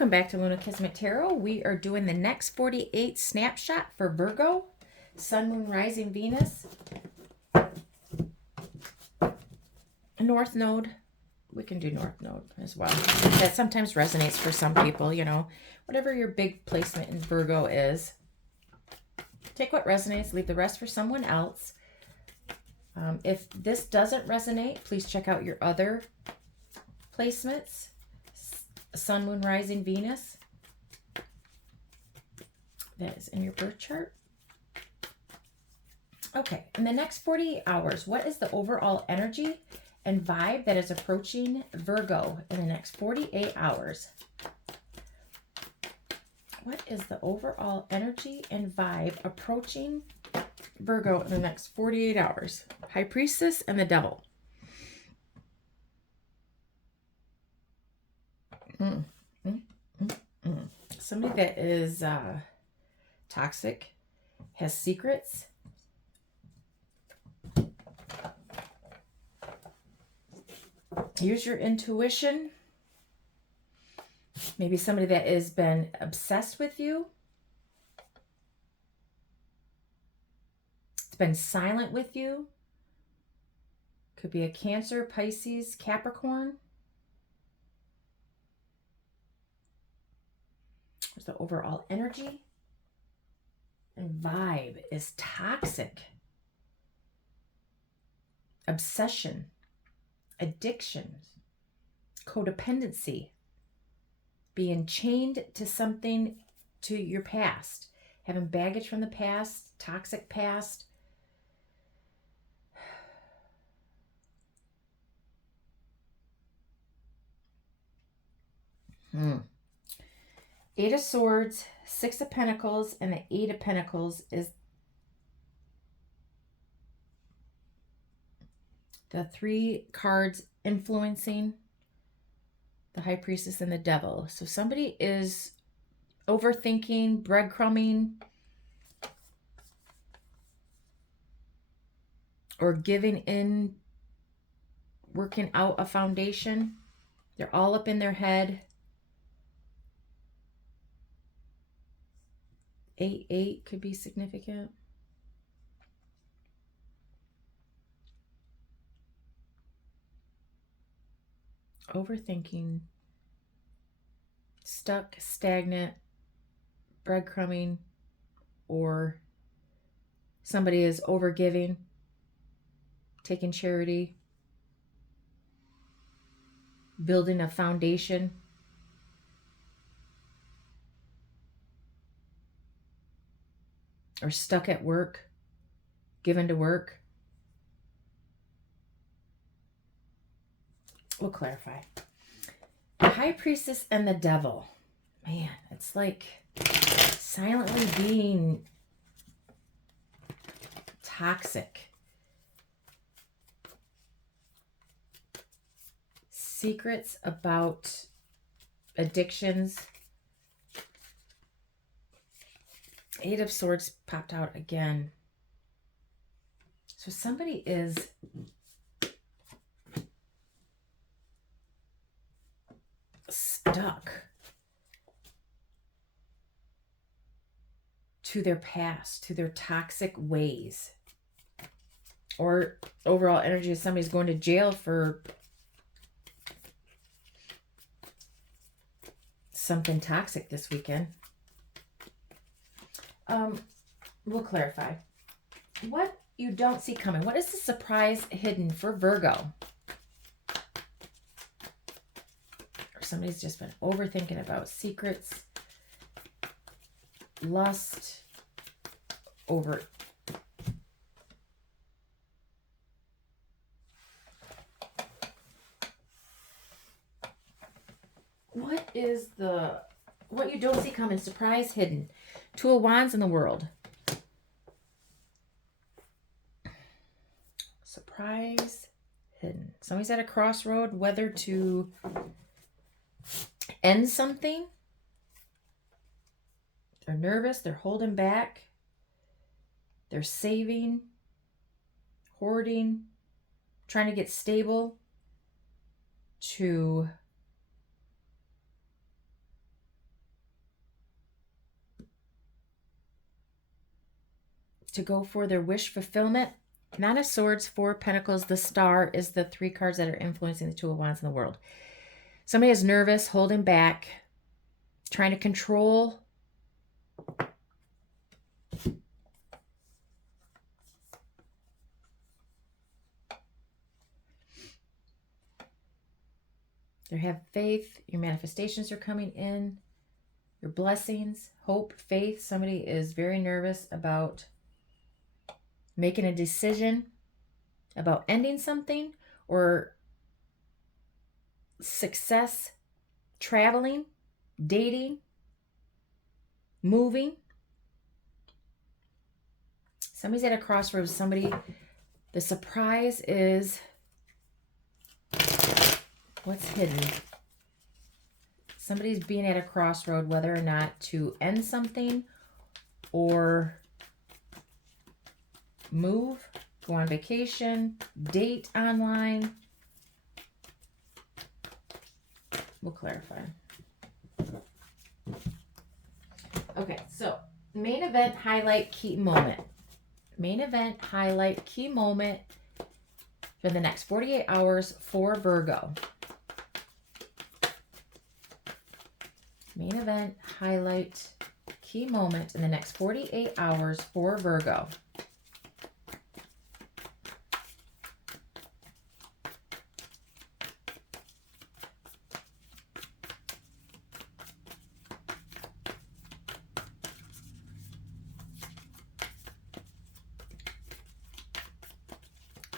Welcome back to Luna Kismet Tarot. We are doing the next 48 snapshot for Virgo, Sun, Moon, Rising, Venus, North Node. We can do North Node as well. That sometimes resonates for some people, you know, whatever your big placement in Virgo is. Take what resonates, leave the rest for someone else. If this doesn't resonate, please check out your other placements. Sun, Moon, Rising, Venus. That is in your birth chart. Okay, in the next 48 hours, what is the overall energy and vibe that is approaching Virgo in the next 48 hours? What is the overall energy and vibe approaching Virgo in the next 48 hours? High Priestess and the Devil. Somebody that is toxic, has secrets. Use your intuition. Maybe somebody that has been obsessed with you. It's been silent with you. Could be a Cancer, Pisces, Capricorn. The overall energy and vibe is toxic, obsession, addiction, codependency, being chained to something, to your past, having baggage from the past, toxic past. Eight of Swords, Six of Pentacles, and the Eight of Pentacles is the three cards influencing the High Priestess and the Devil. So somebody is overthinking, breadcrumbing, or giving in, working out a foundation. They're all up in their head. 8-8 could be significant. Overthinking, stuck, stagnant, breadcrumbing, or somebody is overgiving, taking charity, building a foundation. Or stuck at work, given to work. We'll clarify. The High Priestess and the Devil. Man, it's like silently being toxic. Secrets about addictions. Eight of Swords popped out again. So somebody is stuck to their past, to their toxic ways. Or overall energy is somebody's going to jail for something toxic this weekend. We'll clarify. What you don't see coming. What is the surprise hidden for Virgo? Or somebody's just been overthinking about secrets, lust, over. What you don't see coming? Surprise hidden. Two of Wands in the world. Surprise hidden. Somebody's at a crossroad, whether to end something. They're nervous. They're holding back. They're saving, hoarding, trying to get stable, to to go for their wish fulfillment. Nine of Swords, Four of Pentacles. The Star is the three cards that are influencing the Two of Wands in the world. Somebody is nervous, holding back, trying to control. They have faith. Your manifestations are coming in. Your blessings, hope, faith. Somebody is very nervous about making a decision about ending something or success, traveling, dating, moving. Somebody's at a crossroads. Somebody, the surprise is what's hidden. Somebody's being at a crossroad, whether or not to end something or move, go on vacation, date online. We'll clarify. Okay, so main event, highlight, key moment. Main event, highlight, key moment for the next 48 hours for Virgo. Main event, highlight, key moment in the next 48 hours for Virgo.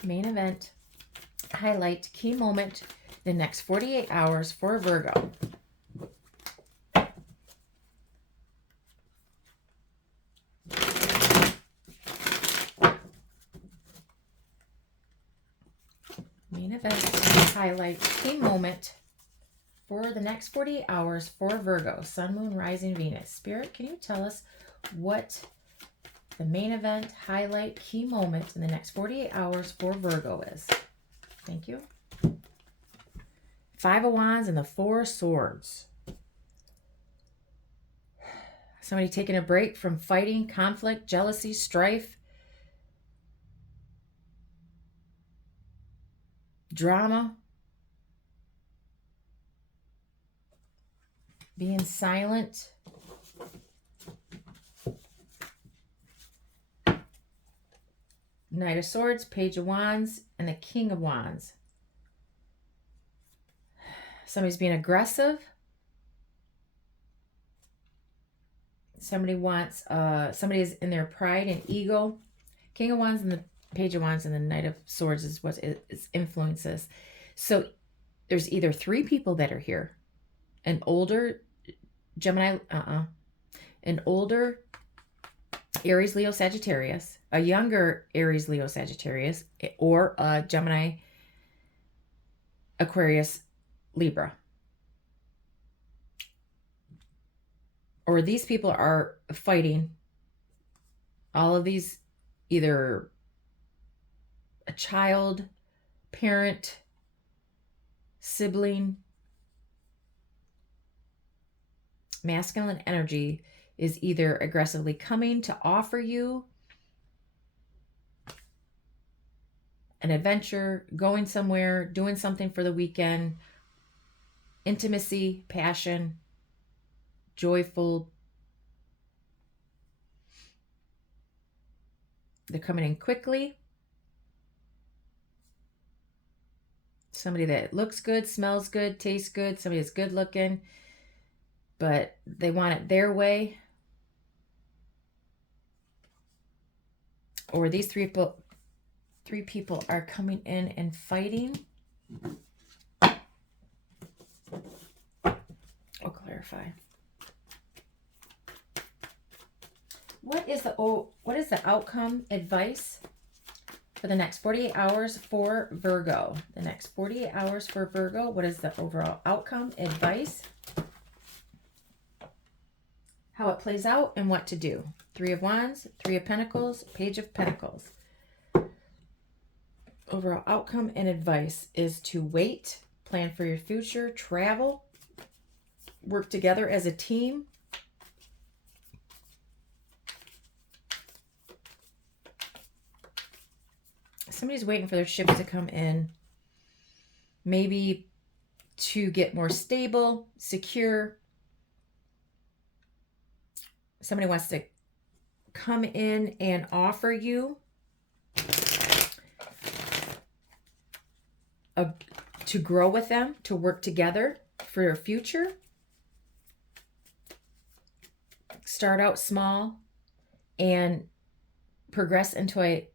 Main event, highlight, key moment, the next 48 hours for Virgo. Main event, highlight, key moment for the next 48 hours for Virgo. Sun, Moon, Rising, Venus. Spirit, can you tell us what the main event, highlight, key moment in the next 48 hours for Virgo is? Thank you. Five of Wands and the Four of Swords. Somebody taking a break from fighting, conflict, jealousy, strife, drama, being silent. Knight of Swords, Page of Wands, and the King of Wands. Somebody's being aggressive. Somebody wants, somebody is in their pride and ego. King of Wands and the Page of Wands and the Knight of Swords is what is influences. So there's either three people that are here. An older Gemini, an older Aries, Leo, Sagittarius, a younger Aries, Leo, Sagittarius, or a Gemini, Aquarius, Libra. Or these people are fighting. All of these, either a child, parent, sibling. Masculine energy is either aggressively coming to offer you an adventure, going somewhere, doing something for the weekend, intimacy, passion, joyful. They're coming in quickly. Somebody that looks good, smells good, tastes good, somebody that's good looking, but they want it their way. Or these three people are coming in and fighting. I'll clarify. What is the outcome advice for the next 48 hours for Virgo? The next 48 hours for Virgo, what is the overall outcome advice? How it plays out and what to do. Three of Wands, Three of Pentacles, Page of Pentacles. Overall outcome and advice is to wait, plan for your future, travel, work together as a team. Somebody's waiting for their ships to come in. Maybe to get more stable, secure. Somebody wants to come in and offer you to grow with them, to work together for your future. Start out small and progress into a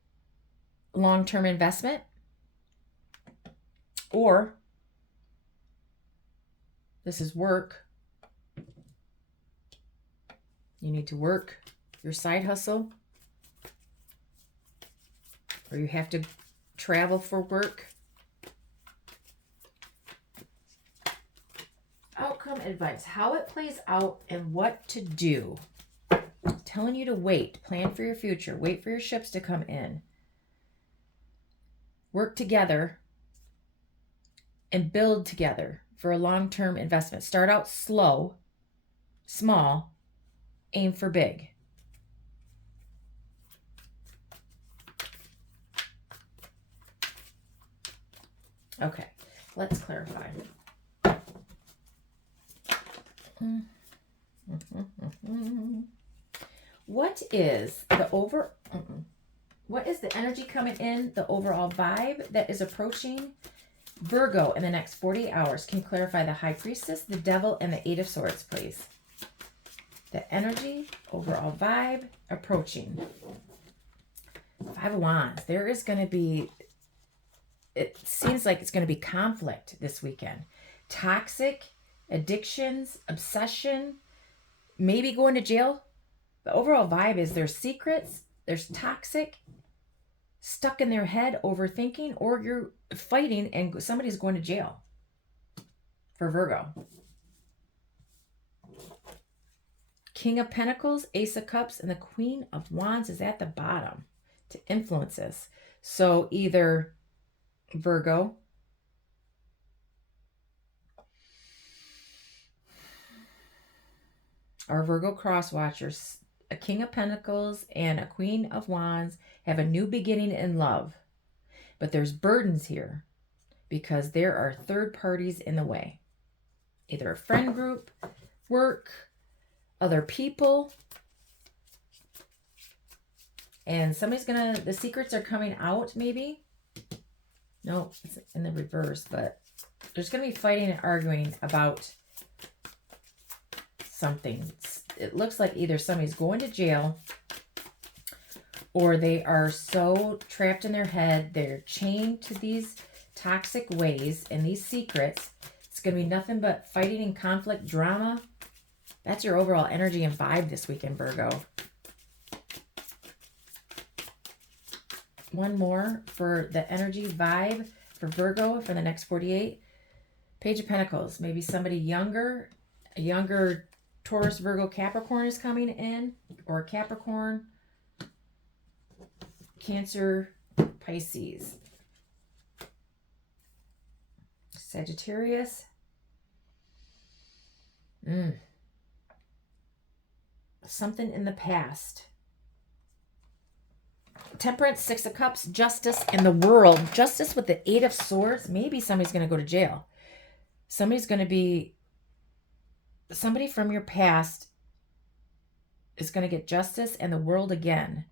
long-term investment. Or this is work. You need to work your side hustle, or you have to travel for work. Outcome advice, how it plays out and what to do. Telling you to wait, plan for your future, wait for your ships to come in. Work together and build together for a long-term investment. Start out slow, small, aim for big. Okay, let's clarify. What is the energy coming in, the overall vibe that is approaching Virgo in the next 48 hours? Can you clarify the High Priestess, the Devil, and the Eight of Swords, please? The energy, overall vibe, approaching. Five of Wands. There is going to be, it seems like it's going to be conflict this weekend. Toxic, addictions, obsession, maybe going to jail. The overall vibe is there's secrets, there's toxic, stuck in their head, overthinking, or you're fighting and somebody's going to jail for Virgo. King of Pentacles, Ace of Cups, and the Queen of Wands is at the bottom to influence this. So either Virgo, or Virgo cross watchers, a King of Pentacles and a Queen of Wands have a new beginning in love. But there's burdens here because there are third parties in the way. Either a friend group, work, other people. And somebody's the secrets are coming out maybe. No, it's in the reverse, but there's going to be fighting and arguing about something. It looks like either somebody's going to jail or they are so trapped in their head, they're chained to these toxic ways and these secrets. It's going to be nothing but fighting and conflict, drama. That's your overall energy and vibe this weekend, Virgo. One more for the energy vibe for Virgo for the next 48. Page of Pentacles. Maybe somebody younger, a younger Taurus, Virgo, Capricorn is coming in, or Capricorn, Cancer, Pisces, Sagittarius. Something in the past. Temperance, Six of Cups, Justice in the World. Justice with the Eight of Swords. Maybe somebody's going to go to jail. Somebody's going to be, somebody from your past is going to get justice and the world again.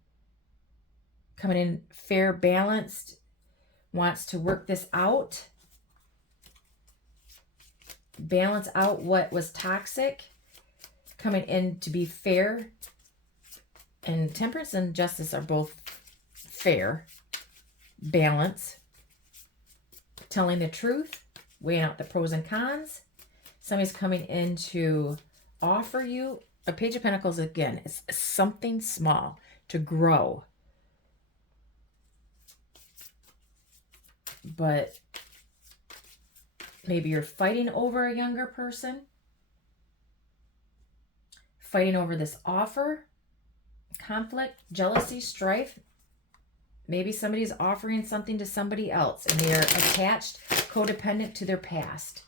Coming in fair, balanced, wants to work this out. Balance out what was toxic. Coming in to be fair. And temperance and justice are both fair, balance, telling the truth, weighing out the pros and cons. Somebody's coming in to offer you a Page of Pentacles again. It's something small to grow. But maybe you're fighting over a younger person. Fighting over this offer. Conflict, jealousy, strife. Maybe somebody's offering something to somebody else and they're attached, codependent to their past.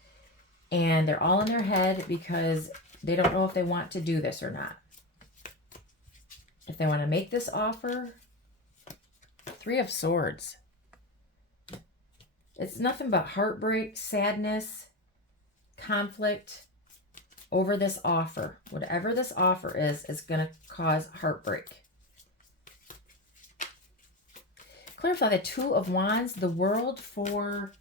And they're all in their head because they don't know if they want to do this or not. If they want to make this offer. Three of Swords. It's nothing but heartbreak, sadness, conflict over this offer. Whatever this offer is going to cause heartbreak. Clarify the Two of Wands, the World for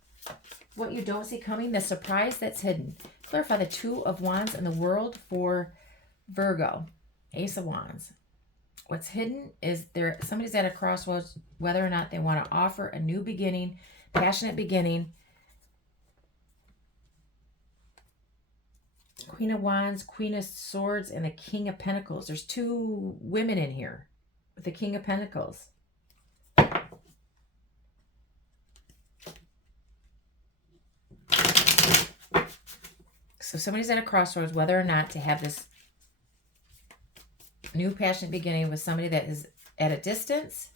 what you don't see coming, the surprise that's hidden. Clarify the Two of Wands and the World for Virgo. Ace of Wands. What's hidden is somebody's at a crossroads whether or not they want to offer a new beginning, passionate beginning. Queen of Wands, Queen of Swords, and the King of Pentacles. There's two women in here with the King of Pentacles. So somebody's at a crossroads whether or not to have this new passionate beginning with somebody that is at a distance.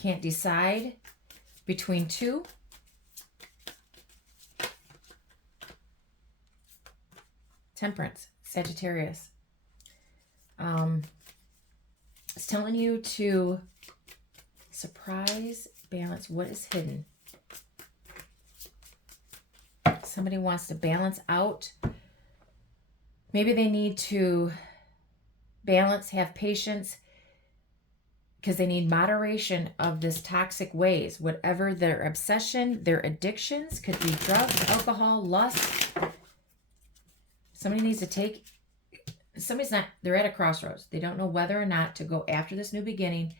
Can't decide between two. Temperance, Sagittarius. It's telling you to surprise, balance what is hidden. Somebody wants to balance out. Maybe they need to balance, have patience, because they need moderation of this toxic ways. Whatever their obsession, their addictions, could be drugs, alcohol, lust. Somebody needs to take, they're at a crossroads. They don't know whether or not to go after this new beginning.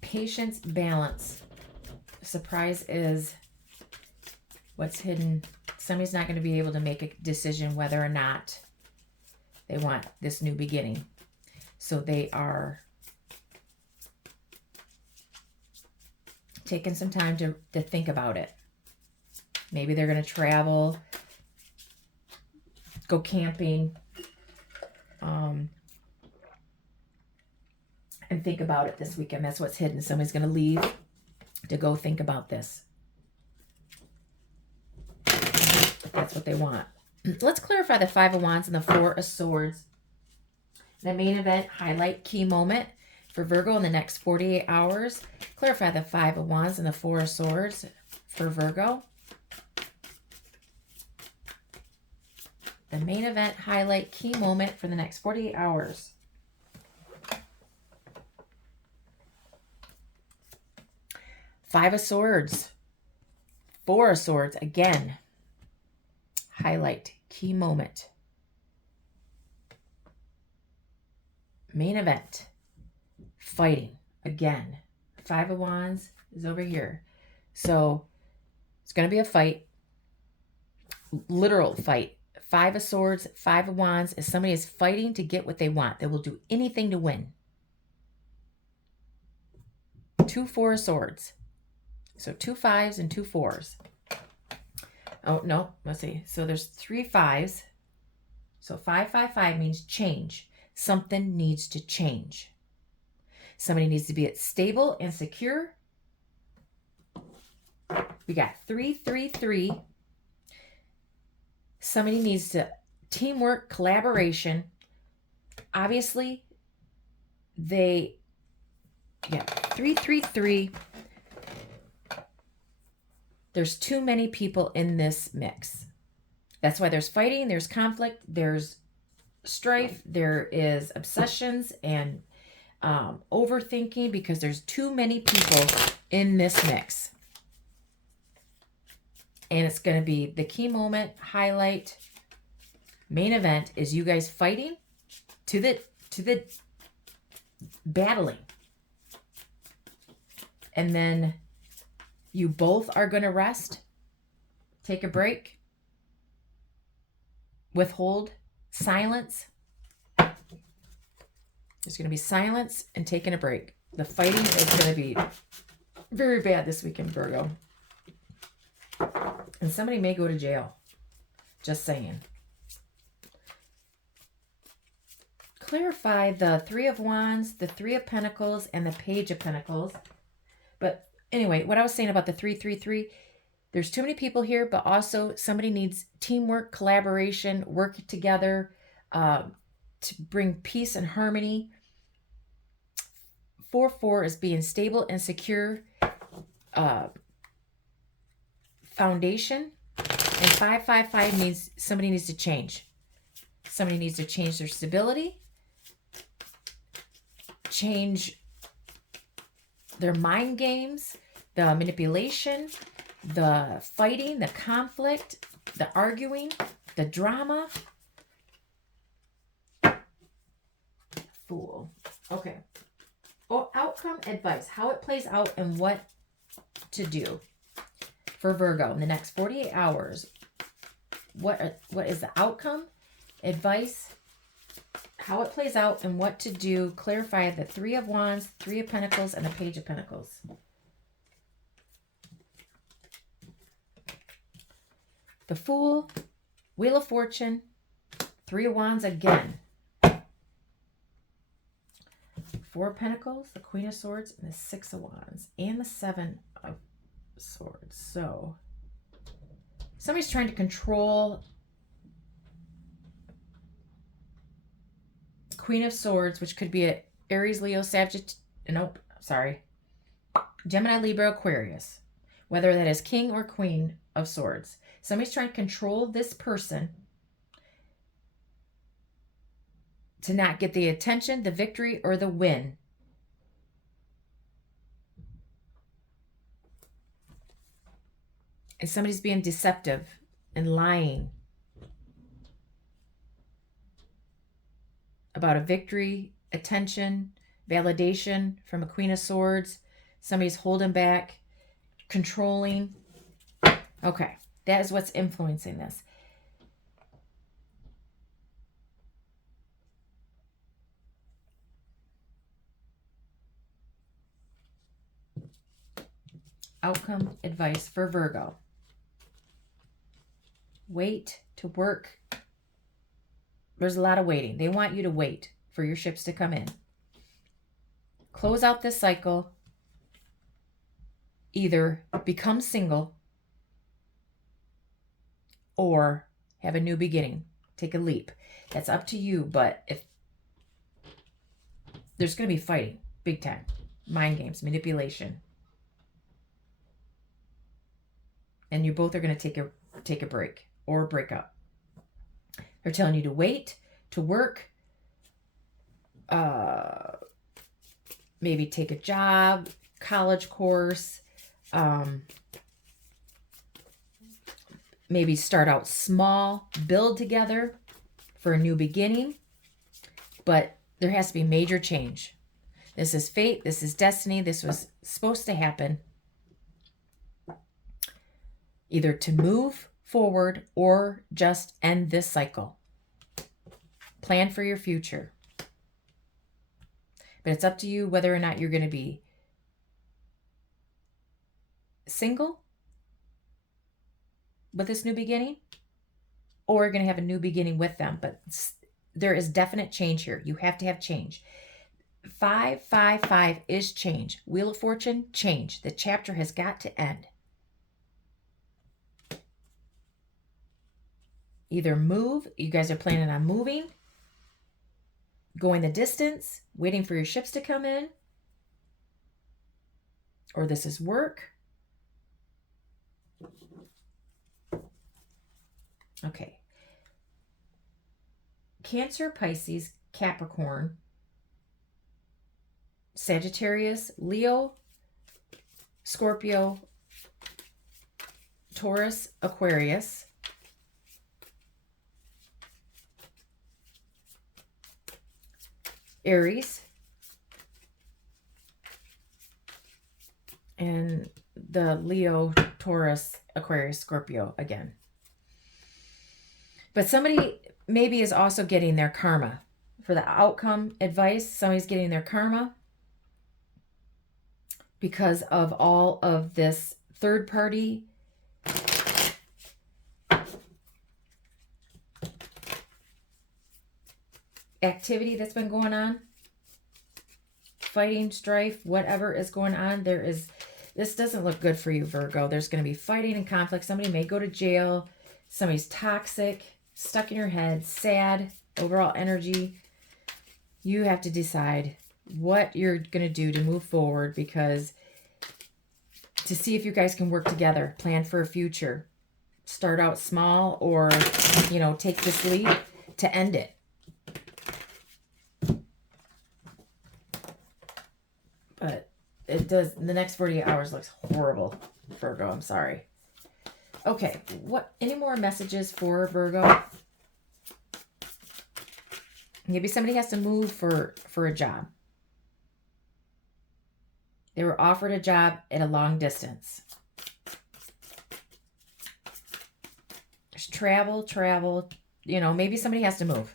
Patience, balance. Surprise is what's hidden. Somebody's not going to be able to make a decision whether or not they want this new beginning. So they are taking some time to think about it. Maybe they're going to travel, go camping, and think about it this weekend. That's what's hidden. Somebody's going to leave to go think about this. That's what they want. Let's clarify the Five of Wands and the Four of Swords. The main event, highlight, key moment for Virgo in the next 48 hours. Clarify the Five of Wands and the Four of Swords for Virgo. The main event, highlight, key moment for the next 48 hours. Five of Swords. Four of Swords. Again. Highlight. Key moment. Main event. Fighting. Again. Five of Wands is over here. So it's going to be a fight. Literal fight. Five of Swords. Five of Wands. If somebody is fighting to get what they want, they will do anything to win. Two Four of Swords. So 2 5s and 2 4s. Oh, no. Let's see. So there's 3 5s. So 5 5 5 means change. Something needs to change. Somebody needs to be stable and secure. We got 3 3 3. Somebody needs to teamwork, collaboration. Obviously, 3 3 3. There's too many people in this mix. That's why there's fighting, there's conflict, there's strife, there is obsessions and overthinking, because there's too many people in this mix. And it's going to be the key moment, highlight, main event is you guys fighting to the battling. And then you both are going to rest, take a break, withhold, silence. There's going to be silence and taking a break. The fighting is going to be very bad this weekend, Virgo. And somebody may go to jail. Just saying. Clarify the Three of Wands, the Three of Pentacles, and the Page of Pentacles. But anyway, what I was saying about the 3 3 3, There's too many people here, but also somebody needs teamwork, collaboration, work together to bring peace and harmony. 4-4 is being stable and secure foundation. And 5-5-5 means somebody needs to change. Somebody needs to change their stability, change their mind games, the manipulation, the fighting, the conflict, the arguing, the drama. Fool. Okay. Oh, outcome advice. How it plays out and what to do for Virgo in the next 48 hours. What is the outcome? Advice. How it plays out and what to do. Clarify the 3 of Wands, 3 of Pentacles, and the Page of Pentacles. The Fool, Wheel of Fortune, 3 of Wands again. 4 of Pentacles, the Queen of Swords, and the 6 of Wands, and the 7 of Swords. So, somebody's trying to control Queen of Swords, which could be a Aries, Leo, Sagittarius, nope, sorry, Gemini, Libra, Aquarius. Whether that is King or Queen of Swords. Somebody's trying to control this person to not get the attention, the victory, or the win. And somebody's being deceptive and lying about a victory, attention, validation from a Queen of Swords. Somebody's holding back, controlling. Okay, that is what's influencing this. Outcome advice for Virgo. Wait to work. There's a lot of waiting. They want you to wait for your ships to come in. Close out this cycle. Either become single or have a new beginning. Take a leap. That's up to you, but if there's going to be fighting, big time. Mind games, manipulation. And you both are going to take a break or break up. They're telling you to wait, to work, maybe take a job, college course, maybe start out small, build together for a new beginning, but there has to be major change. This is fate. This is destiny. This was supposed to happen. Either to move forward or just end this cycle. Plan for your future. But it's up to you whether or not you're going to be single with this new beginning or you're going to have a new beginning with them. But there is definite change here. You have to have change. 5-5-5 is change. Wheel of Fortune, change. The chapter has got to end. Either move, you guys are planning on moving, going the distance, waiting for your ships to come in, or this is work. Okay. Cancer, Pisces, Capricorn, Sagittarius, Leo, Scorpio, Taurus, Aquarius, Aries, and the Leo, Taurus, Aquarius, Scorpio again. But somebody maybe is also getting their karma. For the outcome advice, somebody's getting their karma because of all of this third party activity that's been going on. Fighting, strife, whatever is going on. There is This doesn't look good for you, Virgo. There's going to be fighting and conflict. Somebody may go to jail. Somebody's toxic, stuck in your head, sad, overall energy. You have to decide what you're going to do to move forward, because to see if you guys can work together, plan for a future, start out small, or, you know, take this leap to end it. But it does, the next 48 hours looks horrible, Virgo. I'm sorry. Okay, any more messages for Virgo? Maybe somebody has to move for a job. They were offered a job at a long distance. There's travel. You know, maybe somebody has to move.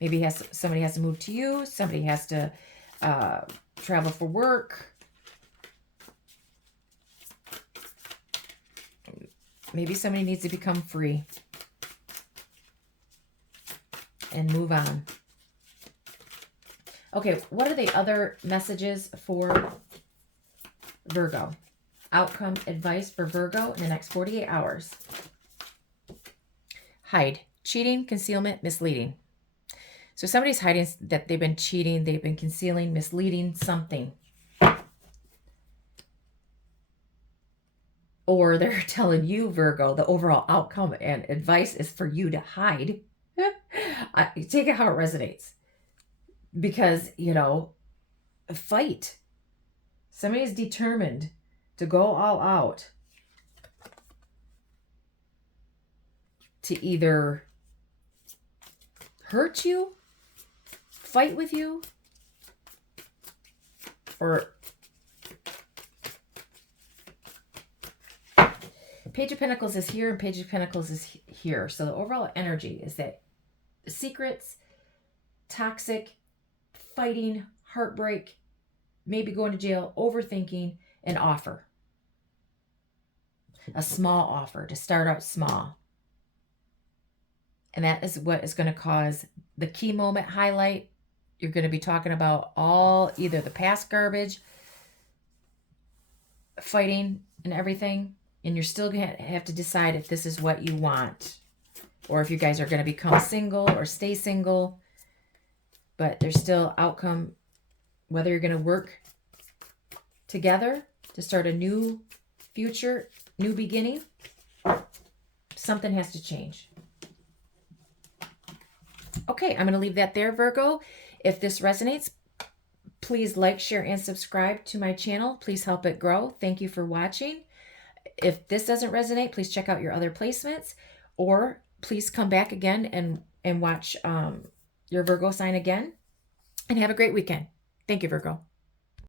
Maybe somebody has to move to you. Somebody has to travel for work. Maybe somebody needs to become free and move on. Okay, what are the other messages for Virgo? Outcome advice for Virgo in the next 48 hours. Hide. Cheating, concealment, misleading. So somebody's hiding that they've been cheating, they've been concealing, misleading something. Or they're telling you, Virgo, the overall outcome and advice is for you to hide. Take it how it resonates. Because, you know, fight. Somebody is determined to go all out to either hurt you, fight with you, or Page of Pentacles is here and Page of Pentacles is here. So the overall energy is that secrets, toxic, fighting, heartbreak, maybe going to jail, overthinking, an offer. A small offer to start out small. And that is what is going to cause the key moment highlight. You're going to be talking about either the past garbage, fighting and everything. And you're still going to have to decide if this is what you want. Or if you guys are going to become single or stay single. But there's still outcome, whether you're going to work together to start a new future, new beginning. Something has to change. Okay, I'm going to leave that there, Virgo. If this resonates, please like, share, and subscribe to my channel. Please help it grow. Thank you for watching. If this doesn't resonate, please check out your other placements, or please come back again and watch your Virgo sign again, and have a great weekend. Thank you, Virgo.